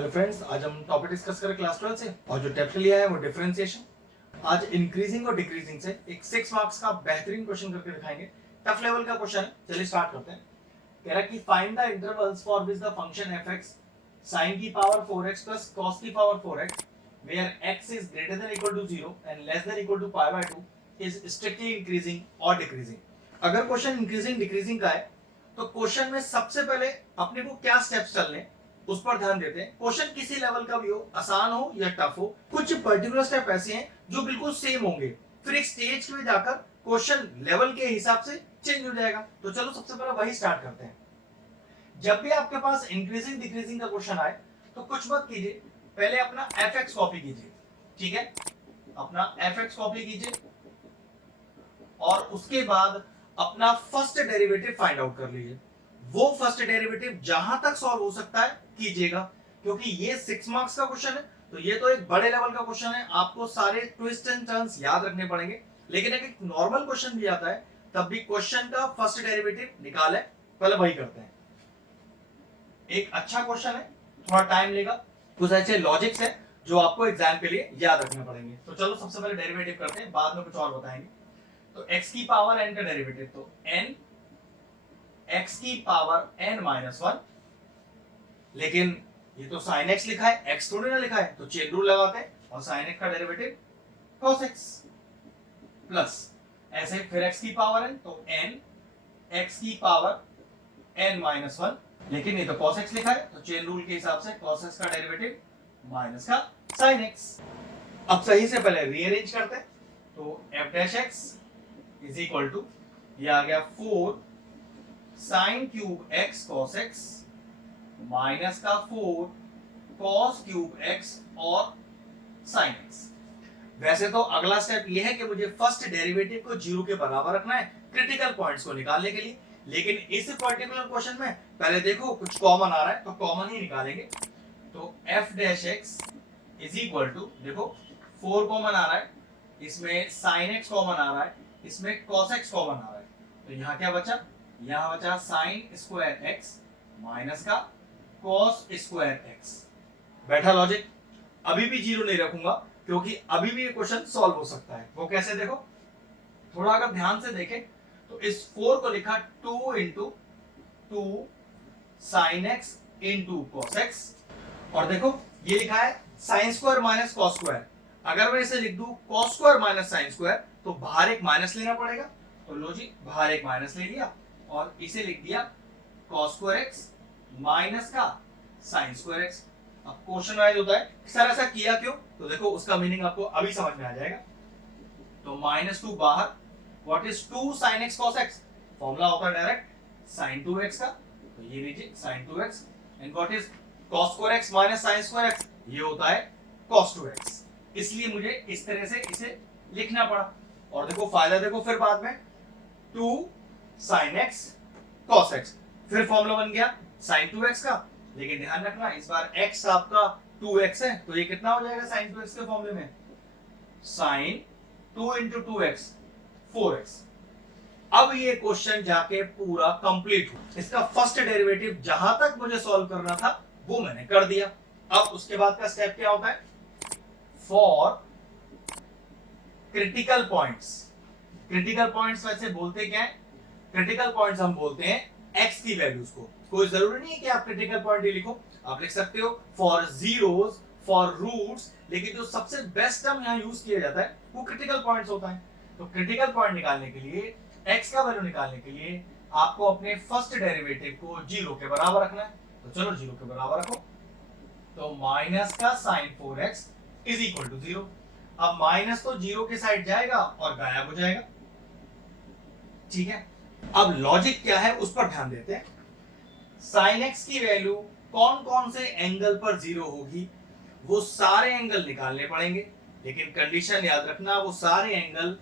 Hello friends, आज हम topic discuss करें क्लास 12 से और जो चैप्टर लिया है वो डिफरेंशिएशन। आज इंक्रीजिंग और डिक्रीजिंग से एक 6 मार्क्स का बेहतरीन क्वेश्चन करके दिखाएंगे। टफ लेवल का क्वेश्चन है, चलिए स्टार्ट करते हैं। कह रहा है कि find the intervals for which the function fx sin की पावर 4x प्लस cos की power 4x where x is greater than equal to 0 and less than equal to pi by 2 is strictly increasing or decreasing। अगर question increasing decreasing का है तो question में सबसे पहले अपने को क्या स्टेप्स चलने उस पर ध्यान देते हैं। क्वेश्चन किसी लेवल का भी हो, आसान हो या टफ हो, कुछ पर्टिकुलर स्टेप ऐसे हैं जो बिल्कुल सेम होंगे, फिर एक स्टेज में जाकर क्वेश्चन लेवल के हिसाब से चेंज हो जाएगा। तो चलो सबसे पहले वही स्टार्ट करते हैं। जब भी आपके पास इंक्रीजिंग डिक्रीजिंग का क्वेश्चन आए तो कुछ मत कीजिए, पहले अपना fx कॉपी कीजिए, ठीक है, अपना fx कॉपी कीजिए और उसके बाद अपना फर्स्ट डेरिवेटिव फाइंड आउट कर लीजिए। वो फर्स्ट डेरिवेटिव जहां तक सॉल्व हो सकता है कीजिएगा, क्योंकि ये 6 मार्क्स का क्वेश्चन है तो ये तो एक बड़े लेवल का क्वेश्चन है, आपको सारे ट्विस्ट एंड टर्न्स याद रखने पड़ेंगे। लेकिन अगर एक नॉर्मल क्वेश्चन भी आता है तब भी क्वेश्चन का फर्स्ट डेरिवेटिव निकाले, पहले वही करते हैं। एक अच्छा क्वेश्चन है, थोड़ा टाइम लेगा, कुछ ऐसे लॉजिक्स है जो आपको एग्जाम के लिए याद रखने पड़ेंगे। तो चलो सबसे पहले डेरिवेटिव करते हैं, बाद में कुछ और बताएंगे। तो x की पावर n का डेरिवेटिव, तो n x की पावर n माइनस 1, लेकिन ये तो sin x लिखा है, x थोड़ी ना लिखा है, तो चेन रूल लगाते हैं और sin x का डेरिवेटिव cos x प्लस ऐसे फिर x की पावर n, तो n x की पावर n माइनस 1, लेकिन ये तो cos x लिखा है, तो चेन रूल के हिसाब से cos x का डेरिवेटिव माइनस का sin x। अब सही से पहले रीअरेंज करते हैं, तो f dash x is equal to, ये आ गया 4 sine cube x cos x minus का 4 cos क्यूब x और sin x। वैसे तो अगला स्टेप ये है कि मुझे फर्स्ट डेरिवेटिव को जीरो के बराबर रखना है क्रिटिकल पॉइंट्स को निकालने के लिए, लेकिन इस पर्टिकुलर क्वेश्चन में पहले देखो कुछ कॉमन आ रहा है तो कॉमन ही निकालेंगे। तो f dash x is equal to, देखो 4 कॉमन आ रहा है, इसमें sin x कॉमन आ रहा है, इसमें cos x कॉमन आ रहा है, तो यहाँ क्या बचा, यहाँ बचा sin स्क्वायर x माइनस का cos स्क्वायर x। बैठा लॉजिक। अभी भी जीरो नहीं रखूंगा क्योंकि अभी भी ये क्वेश्चन सॉल्व हो सकता है। वो कैसे, देखो थोड़ा अगर ध्यान से देखें तो इस 4 को लिखा 2 into 2 sine x into cos x, और देखो ये लिखा है sine square minus cos square. अगर मैं इसे लिख दूं cos square minus sine square तो बाहर एक माइनस लेना पड़ेगा, तो लो जी बाहर एक माइनस ले लिया और इसे लिख दिया cos स्क्वायर x माइनस का sin स्क्वायर x। अब क्वेश्चन वाइज होता है सर ऐसा किया क्यों, तो देखो उसका मीनिंग आपको अभी समझ में आ जाएगा। तो -2 बाहर, what is 2 sin x cos x, formula होता है डायरेक्ट sin 2x का, तो ये लीजिए sin 2x, and what is cos square x minus sin square x, ये होता है cos 2x। इसलिए मुझे इस तरह से इसे लिखना पड़ा। और देखो फायदा देखो फिर बाद में 2 sin x cos x, फिर फॉर्मूला बन गया sin 2x का, लेकिन ध्यान रखना इस बार x आपका 2x है, तो ये कितना हो जाएगा sin 2x के फॉर्मूले में, sin 2 into 2x 4x। अब ये क्वेश्चन जाके पूरा कंप्लीट हुआ, इसका फर्स्ट डेरिवेटिव जहां तक मुझे सॉल्व करना था वो मैंने कर दिया। अब उसके बाद का स्टेप क्या होता है, for critical points. Critical points वैसे बोलते क्या है, क्रिटिकल पॉइंट्स हम बोलते हैं x की वैल्यूज को। कोई जरूरी नहीं है कि आप क्रिटिकल पॉइंट ही लिखो, आप लिख सकते हो फॉर जीरोस, फॉर रूट्स, लेकिन जो सबसे बेस्ट टर्म यहाँ यूज किया जाता है वो क्रिटिकल पॉइंट्स होता है। तो क्रिटिकल पॉइंट निकालने के लिए, x का वैल्यू निकालने के लिए आपको अपने फर्स्ट डेरिवेटिव को जीरो के बराबर रखना है। तो चलो जीरो के बराबर रखो, तो माइनस का sin 4x is equal to 0। अब माइनस तो जीरो के साइड जाएगा और गायब हो जाएगा, ठीक है। अब लॉजिक क्या है उस पर ध्यान देते हैं। sin x की वैल्यू कौन कौन से एंगल पर जीरो होगी, वो सारे एंगल निकालने पड़ेंगे, लेकिन कंडीशन याद रखना वो सारे एंगल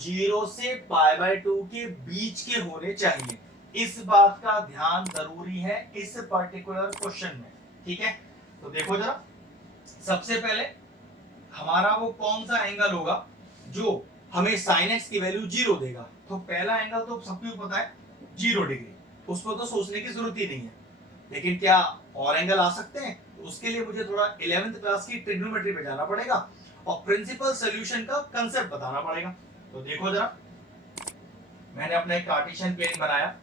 0 से π/2 के बीच के होने चाहिए। इस बात का ध्यान जरूरी है इस पर्टिकुलर क्वेश्चन में, ठीक है। तो देखो जरा, सबसे पहले हमारा वो कौन सा एंगल होगा जो हमें sin x की वैल्यू 0 देगा। तो पहला एंगल तो सबको पता है 0 डिग्री, उस पर तो सोचने की जरूरत ही नहीं है। लेकिन क्या और एंगल आ सकते हैं, तो उसके लिए मुझे थोड़ा 11th क्लास की ट्रिग्नोमेट्री पे जाना पड़ेगा और प्रिंसिपल सॉल्यूशन का कंसेप्ट बताना पड़ेगा। तो देखो जरा, मैंने अपना एक कार्टेशियन प्लेन बनाया,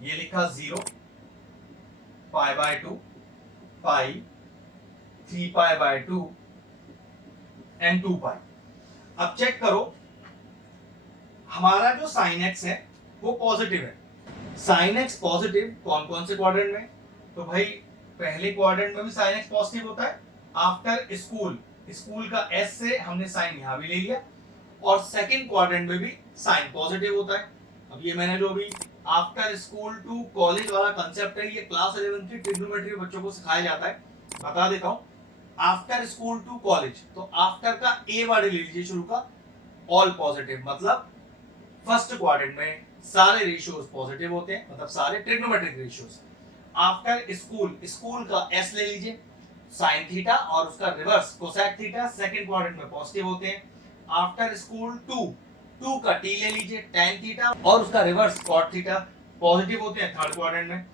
ये लिखा 0 pi by 2 pi 3 pi by 2 and 2 पाई। अब चेक करो, हमारा जो साइन एक्स है वो पॉजिटिव है। साइन एक्स पॉजिटिव कौन कौन से क्वाड्रेंट में? तो भाई पहले क्वाड्रेंट में भी साइन एक्स पॉजिटिव होता है। आफ्टर स्कूल, स्कूल का एस से हमने साइन यहां भी ले लिया, और सेकंड क्वाड्रेंट में भी साइन पॉजिटिव होता है। अब ये मैंने जो भी आफ्टर स्कूल टू कॉलेज वाला कंसेप्ट है, ये क्लास 11 की ट्रिग्नोमेट्री बच्चों को सिखाया जाता है। बता देता हूं, आफ्टर स्कूल टू कॉलेज, तो आफ्टर का ए वर्ड ले लीजिए शुरू का, ऑल पॉजिटिव, मतलब फर्स्ट क्वाड्रेंट में सारे रेशियोज पॉजिटिव होते हैं, मतलब सारे trigonometric ratios. After school, school का एस ले लीजिए, साइन थीटा और उसका reverse cosec theta second quadrant में पॉजिटिव होते हैं। आफ्टर स्कूल टू का टी ले लीजिए, tan थीटा और उसका रिवर्स cot थीटा पॉजिटिव होते हैं थर्ड क्वाड्रेंट में।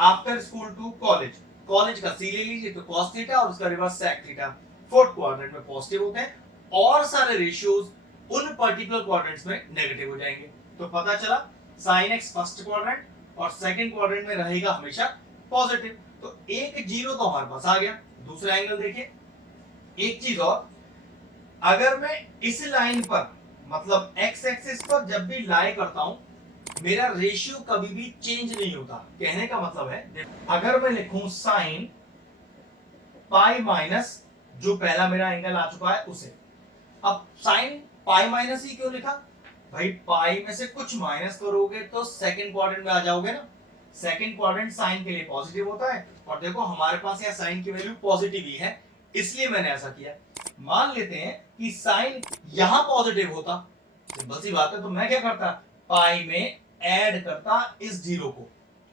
After school to college, college का सी ले लीजिए, तो cos थीटा और उसका reverse sec theta fourth quadrant में पॉजिटिव होते हैं, और सारे रेशियोज उन पर्टिकुलर क्वाड्रेंट्स में नेगेटिव हो जाएंगे। तो पता चला sin x फर्स्ट क्वाड्रेंट और सेकंड क्वाड्रेंट में रहेगा हमेशा पॉजिटिव। तो एक जीरो तो हमारे पास आ गया। दूसरा एंगल देखिए, एक चीज और, अगर मैं इस लाइन पर मतलब x एक्सिस पर जब भी लाई करता हूं, मेरा रेशियो कभी भी चेंज नहीं होता। कहने का मतलब है, अगर मैं लिखूं साइन पाई माइनस, जो पहला मेरा एंगल आ चुका है उसे, अब साइन पाई माइनस ही क्यों लिखा? भाई पाई में से कुछ माइनस करोगे तो सेकंड क्वाड्रेंट में आ जाओगे ना। सेकंड क्वाड्रेंट साइन के लिए पॉजिटिव होता है, और देखो हमारे पास यहाँ साइन की वैल्यू पॉजिटिव ही है, इसलिए मैंने ऐसा किया। मान लेते हैं कि साइन यहां पॉजिटिव होता, सिंपल सी बात है, तो मैं क्या करता, पाई में ऐड करता इस जीरो को।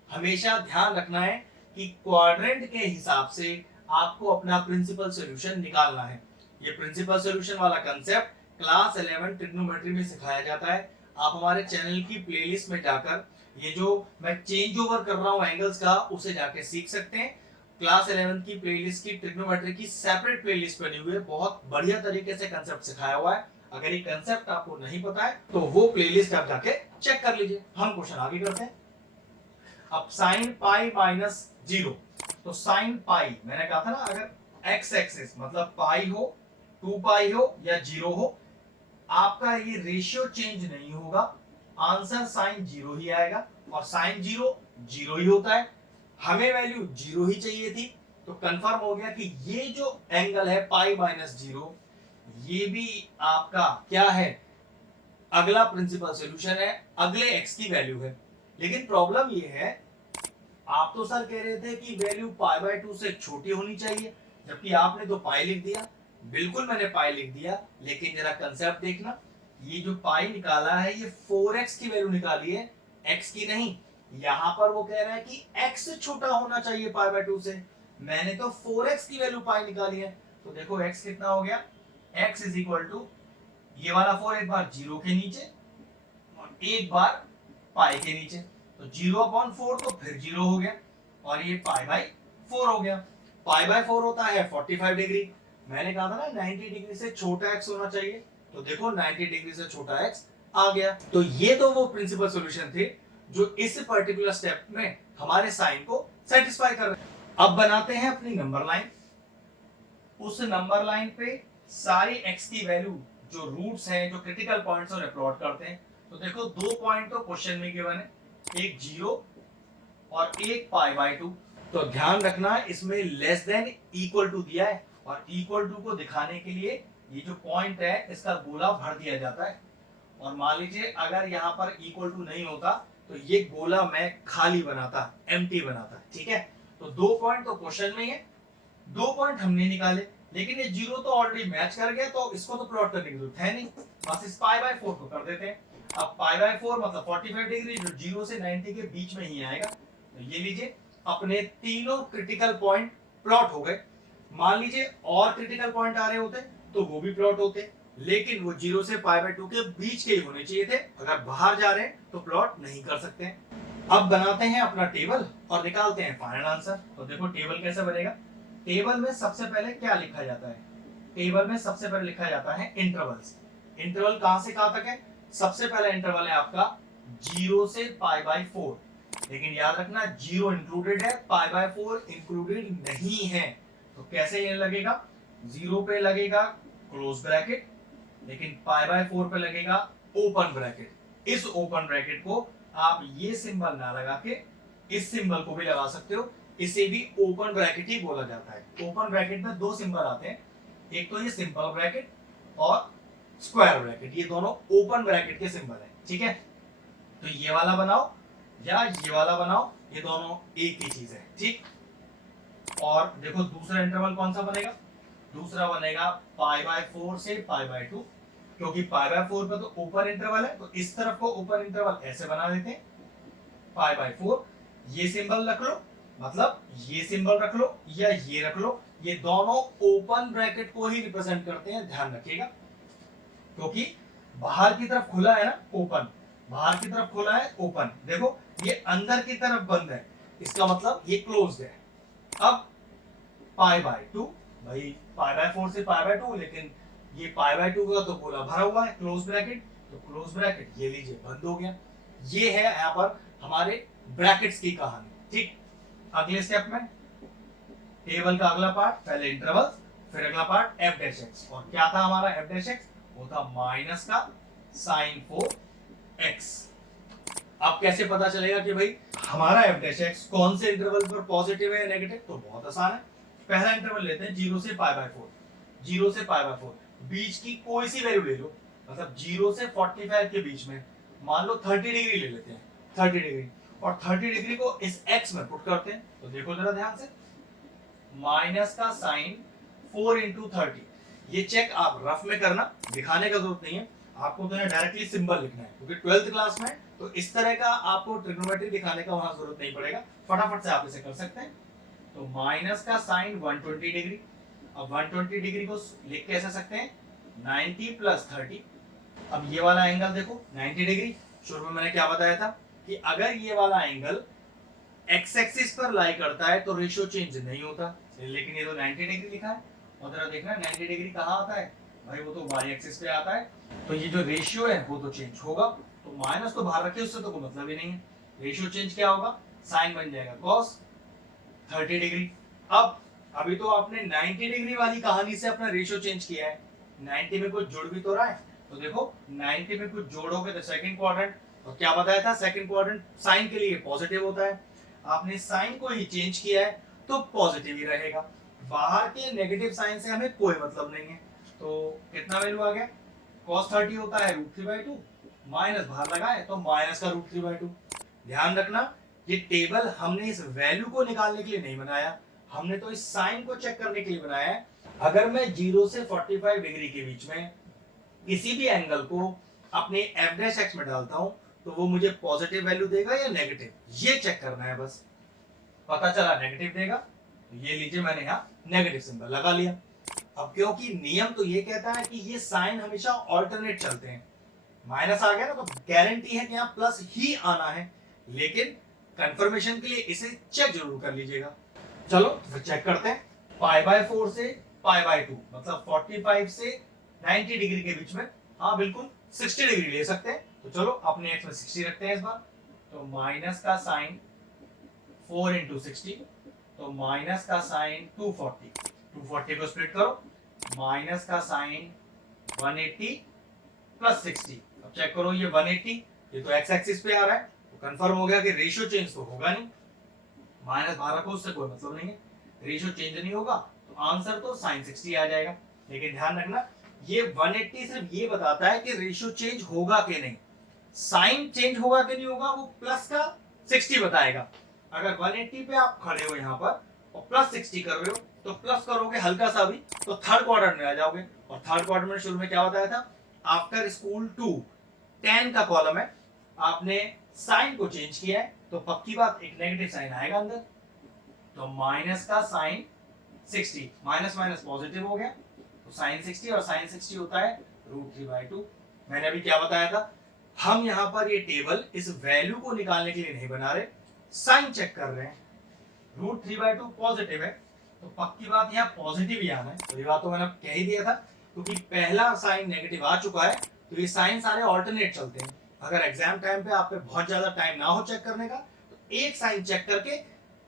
हमेशा ध्यान रखना है कि क्वाड्रेंट के हिसाब से आपको अपना प्रिंसिपल सॉल्यूशन निकालना है। ये प्रिंसिपल सॉल्यूशन वाला कंसेप्ट क्लास 11 ट्रिग्नोमेट्री में सिखाया जाता है। आप हमारे चैनल की प्लेलिस्ट में जाकर ये जो मैं चेंज ओवर कर रहा हूं एंगल्स का, उसे जाके सीख सकते हैं। क्लास 11 की प्लेलिस्ट की ट्रिग्नोमेट्री की सेपरेट प्लेलिस्ट बनी हुई है, बहुत बढ़िया तरीके से कंसेप्ट सिखाया हुआ है। अगर ये कंसेप्ट आपको नहीं पता है तो वो प्लेलिस्ट आप जाके चेक कर लीजिए। हम क्वेश्चन आगे करते हैं। अब साइन पाई माइनस जीरो, तो साइन पाई मैंने कहा था ना, अगर एक्स एक्सिस मतलब पाई हो, 2 पाई हो या जीरो हो, आपका ये रेशियो चेंज नहीं होगा, आंसर साइन जीरो ही आएगा, और साइन जीरो जीरो ही होता है। हमें वैल्यू जीरो ही चाहिए थी, तो कंफर्म हो गया कि ये जो एंगल है पाई माइनस जीरो, ये भी आपका क्या है, अगला प्रिंसिपल सॉल्यूशन है, अगले एक्स की वैल्यू है। लेकिन प्रॉब्लम ये है, आप तो सर कह रहे थे कि वैल्यू पाई बाय 2 से छोटी होनी चाहिए, जबकि आपने तो पाई लिख दिया। बिल्कुल मैंने पाई लिख दिया, लेकिन जरा कंसेप्ट देखना, ये जो पाई निकाला है ये 4x की वैल्यू निकाली है, x की नहीं। यहां पर वो कह रहा है कि x छोटा होना चाहिए पाई बाय 2 से, मैंने तो 4x की वैल्यू पाई निकाली है। तो देखो x कितना हो गया, x इज इक्वल टू ये वाला 4 एक बार जीरो के नीचे और एक बार पाई के नीचे, तो 0/4 तो फिर जीरो हो गया, और ये पाई बाय 4 हो गया। पाई बाय 4 होता है 45 डिग्री, मैंने कहा था ना 90 डिग्री से छोटा x होना चाहिए, तो देखो 90 डिग्री से छोटा x आ गया। तो ये तो वो प्रिंसिपल सॉल्यूशन थे जो इस पर्टिकुलर स्टेप में हमारे साइन को सेटिस्फाई कर रहे हैं। अब बनाते हैं अपनी नंबर लाइन। उस नंबर लाइन पे सारी x की वैल्यू जो रूट्स हैं, जो क्रिटिकल पॉइंट्स हैं, उन्हें प्लॉट करते हैं। तो देखो 2 पॉइंट तो क्वेश्चन में गिवन है, एक 0 और एक पाई बाय 2। तो ध्यान रखना इसमें लेस देन इक्वल टू दिया है, और इक्वल टू को दिखाने के लिए ये जो पॉइंट है इसका गोला भर दिया जाता है। और मान लीजिए अगर यहाँ पर इक्वल टू नहीं होता तो ये गोला मैं खाली बनाता, एम्प्टी बनाता, ठीक है। तो 2 पॉइंट तो क्वेश्चन में ही है, 2 पॉइंट हमने निकाले, लेकिन ये 0 तो ऑलरेडी मैच कर गया, तो इसको तो प्लॉट करने की जरूरत है नहीं, बस इस पाई बाय 4 को कर देते हैं। अब पाई बाय 4 मतलब 45 डिग्री, जो 0 से 90 के बीच में ही आएगा। तो ये लीजिए अपने तीनों क्रिटिकल पॉइंट प्लॉट हो गए। मान लीजिए और क्रिटिकल पॉइंट आ रहे होते तो वो भी प्लॉट होते, लेकिन वो 0 से पाई बाय 2 के बीच के ही होने चाहिए थे। अगर बाहर जा रहे हैं तो प्लॉट नहीं कर सकते हैं। अब बनाते हैं अपना टेबल और निकालते हैं फाइनल आंसर। तो देखो टेबल कैसे बनेगा। टेबल में सबसे पहले क्या लिखा जाता है, टेबल में सबसे पहले लिखा जाता है इंटरवल्स। इंटरवल कहां से कहां तक है, सबसे पहला इंटरवल है आपका 0 से π/4, लेकिन याद रखना 0 इंक्लूडेड है, π/4 इंक्लूडेड नहीं है। तो कैसे ये लगेगा, 0 पे लगेगा क्लोज ब्रैकेट, लेकिन π/4 पे लगेगा ओपन ब्रैकेट। इस ओपन ब्रैकेट को आप ये सिंबल ना लगा के इस सिंबल को भी लगा सकते हो, इसे भी ओपन ब्रैकेट ही बोला जाता है। ओपन ब्रैकेट में दो सिंबल आते हैं, एक तो ये सिंपल ब्रैकेट और स्क्वायर ब्रैकेट, ये दोनों ओपन ब्रैकेट के सिंबल है। ठीक है, तो ये वाला बनाओ या ये वाला बनाओ, ये दोनों एक ही चीज है। ठीक, और देखो दूसरा इंटरवल कौन सा बनेगा, दूसरा बनेगा π/4 से π/2, क्योंकि π/4 पे तो ओपन इंटरवल है, तो इस तरफ को ओपन इंटरवल ऐसे बना देते हैं π/4। ये सिंबल रख लो, मतलब ये सिंबल रख लो या ये रख लो, ये दोनों ओपन ब्रैकेट को ही रिप्रेजेंट करते हैं, ध्यान रखिएगा। क्योंकि बाहर की तरफ खुला है ना ओपन, बाहर की तरफ खुला है ओपन, देखो ये अंदर की तरफ बंद है, इसका मतलब ये क्लोज्ड है। अब π/2, भाई π/4 से π/2, लेकिन ये π/2 का तो पूरा भरा हुआ है क्लोज ब्रैकेट, तो क्लोज ब्रैकेट ये लीजिए बंद हो गया। ये है यहाँ पर हमारे ब्रैकेट्स की कहानी। ठीक, अगले स्टेप में टेबल का अगला पार्ट, पहले इंटरवल्स, फिर अगला पार्ट f'(x), और क्या था हमारा f'(x), वो था माइनस का sin 4x। अब कैसे पता चलेगा कि भाई हमारा f'(x) कौन से इंटरवल पर पॉजिटिव है या नेगेटिव, तो बहुत आसान है। पहला इंटरवल लेते हैं 0 से π/4, 0 से π/4, बीच की कोई सी वैल्यू ले लो, मतलब 0 से 45 के बीच में, मान लो 30 डिग्री ले लेते हैं, 30 डिग्री, और 30 डिग्री को इस x में पुट करते हैं। तो देखो जरा ध्यान से, माइनस का साइन 4 × 30, ये चेक आप रफ में करना, दिखाने का जरूरत नहीं है आपको, तो डायरेक्टली सिंबल लिखना है, क्योंकि 12th क्लास में तो इस तरह का आपको ट्रिग्नोमेट्री दिखाने का वहां जरूरत नहीं पड़ेगा, फटाफट से आप इसे कर सकते हैं। तो माइनस का साइन 120 डिग्री, अब 120 डिग्री को लिख कैसे सकते हैं, 90 + 30। अब ये वाला एंगल देखो 90 डिग्री, शुरू में मैंने क्या बताया था कि अगर ये वाला एंगल एक्स एक्सिस पर लाई करता है तो रेशियो चेंज नहीं होता, लेकिन ये तो 90 डिग्री लिखा है, और जरा देखना 90 डिग्री कहाँ आता है भाई, वो तो वाई एक्सिस पे आता है, तो ये जो रेशियो है वो तो चेंज होगा। तो माइनस तो बाहर रखे, उससे तो कोई मतलब ही नहीं है, रेशियो चेंज क्या होगा, साइन बन जाएगा cos 30 डिग्री। अब अभी तो आपने 90 डिग्री वाली कहानी से अपना रेशियो चेंज किया है, 90 में कुछ जुड़ भी तो रहा है, तो देखो 90 में कुछ जोड़ोगे तो सेकंड क्वाड्रेंट, और क्या बताया था सेकंड क्वाड्रेंट साइन के लिए पॉजिटिव होता है, आपने साइन को ही चेंज किया है तो पॉजिटिव ही रहेगा, बाहर के नेगेटिव साइन से हमें कोई मतलब नहीं है। तो कितना वैल्यू आ गया, cos 30 होता है √3/2, माइनस बाहर लगा है तो माइनस का √3/2। ध्यान रखना ये टेबल हमने इस वैल्यू को निकालने के लिए नहीं बनाया, हमने तो इस साइन को चेक करने के लिए बनाया है। अगर मैं 0 से 45 डिग्री के बीच में किसी भी एंगल को अपने f'(x) में डालता हूं तो वो मुझे पॉजिटिव वैल्यू देगा या नेगेटिव, ये चेक करना है बस। पता चला नेगेटिव देगा, तो ये लीजिए मैंने यहाँ नेगेटिव सिंबल लगा लिया। अब क्योंकि नियम तो ये कहता है कि ये साइन हमेशा ऑल्टरनेट चलते हैं, माइनस आ गया ना तो गारंटी है कि यहाँ प्लस ही आना है, लेकिन कंफर्मेशन के लिए इसे चेक जरूर कर लीजिएगा। चलो फिर चेक करते हैं, π/4 से π/2 मतलब 45 से 90 डिग्री के बीच में, हाँ बिल्कुल 60 डिग्री ले सकते हैं, तो चलो अपने x में 60 रखते हैं इस बार। तो माइनस का साइन 4 × 60, तो माइनस का साइन 240, 240 को स्प्लिट करो, माइनस का साइन 180 + 60। अब चेक करो ये 180, ये तो x एक्सिस पे आ रहा है, तो कंफर्म हो गया कि रेशियो चेंज तो होगा नहीं, माइनस बाहर रखो उससे कोई मतलब नहीं है, रेशियो चेंज नहीं होगा, तो आंसर तो साइन 60 आ जाएगा। लेकिन ध्यान रखना ये 180 सिर्फ ये बताता है कि रेशियो चेंज होगा कि नहीं, साइन चेंज होगा कि नहीं होगा वो प्लस का 60 बताएगा। अगर 180 पे आप खड़े हो यहाँ पर और प्लस 60 कर रहे हो तो प्लस करोगे हल्का सा भी तो थर्ड क्वाड्रेंट में आ जाओगे, और थर्ड क्वाड्रेंट में शुरू में क्या बताया था, आफ्टर स्कूल 2 10 का कॉलम है, आपने साइन को चेंज किया है तो पक्की बात एक नेगेटिव साइन आएगा अंदर, तो माइनस का साइन 60, माइनस माइनस पॉजिटिव हो गया, तो साइन 60, और साइन 60 होता है √3/2। मैंने अभी क्या बताया था, हम यहां पर ये टेबल इस वैल्यू को निकालने के लिए नहीं बना रहे, साइन चेक कर रहे हैं। √3/2 पॉजिटिव है तो पक्की बात यहाँ पॉजिटिव ही आना है, तो ये बात तो मैंने कह ही दिया था, क्योंकि पहला साइन नेगेटिव आ चुका है तो ये साइन सारे ऑल्टरनेट चलते हैं। अगर एग्जाम टाइम पे आप पे बहुत ज्यादा टाइम ना हो चेक करने का तो एक साइन चेक करके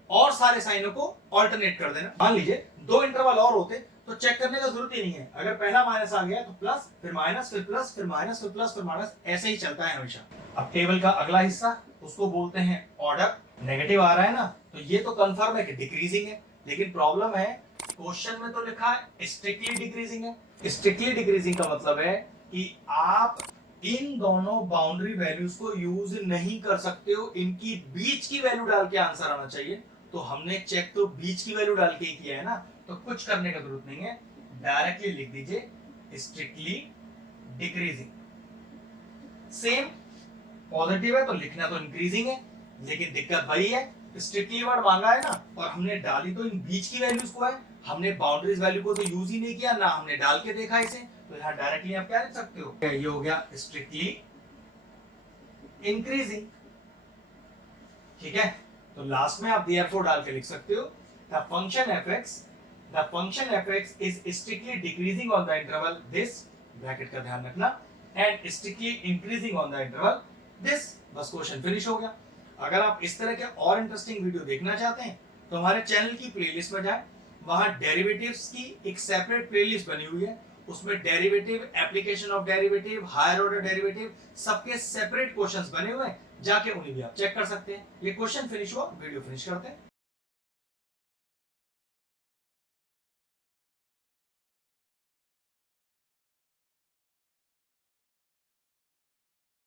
और सारे साइनों को ऑल्टरनेट कर देना। मान लीजिए 2 इंटरवल और होते तो चेक करने का जरूरत ही नहीं है, अगर पहला माइनस आ गया तो प्लस, फिर माइनस, फिर प्लस, फिर माइनस, फिर प्लस, फिर माइनस, ऐसे ही चलता है हमेशा। अब टेबल का अगला हिस्सा उसको बोलते हैं ऑर्डर। नेगेटिव आ रहा है ना, तो ये तो कंफर्म है कि डिक्रीजिंग है, लेकिन प्रॉब्लम है क्वेश्चन में तो लिखा है स्ट्रिक्टली डिक्रीजिंग है। स्ट्रिक्टली डिक्रीजिंग का मतलब है कि आप इन दोनों बाउंड्री वैल्यूज को यूज नहीं कर सकते हो, इनकी बीच की वैल्यू डाल के आंसर आना चाहिए। तो हमने चेक तो बीच की वैल्यू डाल के ही किया है ना, तो कुछ करने का जरूरत नहीं है, डायरेक्टली लिख दीजिए स्ट्रिक्टली डिक्रीजिंग। सेम पॉजिटिव है तो लिखना तो इंक्रीजिंग है, लेकिन दिक्कत वही है स्ट्रिक्टली वर्ड मांगा है ना, और हमने डाली तो इन बीच की वैल्यूज को है, हमने बाउंड्रीज वैल्यू को तो यूज ही नहीं किया ना, हमने डाल के देखा इसे, तो यहां डायरेक्टली आप क्या लिख सकते हो, ये हो गया स्ट्रिक्टली इंक्रीजिंग। ठीक है, तो लास्ट में आप therefore डाल के लिख सकते हो the function fx is strictly decreasing on the interval this, bracket का ध्यान रखना, and strictly increasing on the interval this. बस क्वेश्चन फिनिश हो गया। अगर आप इस तरह के और इंटरेस्टिंग वीडियो देखना चाहते हैं तो हमारे चैनल की प्लेलिस्ट में जाएं, वहां डेरिवेटिव्स की एक सेपरेट प्लेलिस्ट बनी हुई है, उसमें derivative, application of derivative, higher order derivative, सबके सेपरेट क्वेश्चंस बने हुए हैं, जाके उन्हें भी आप चेक कर सकते हैं। ये क्वेश्चन फिनिश हुआ, वीडियो फिनिश करते हैं।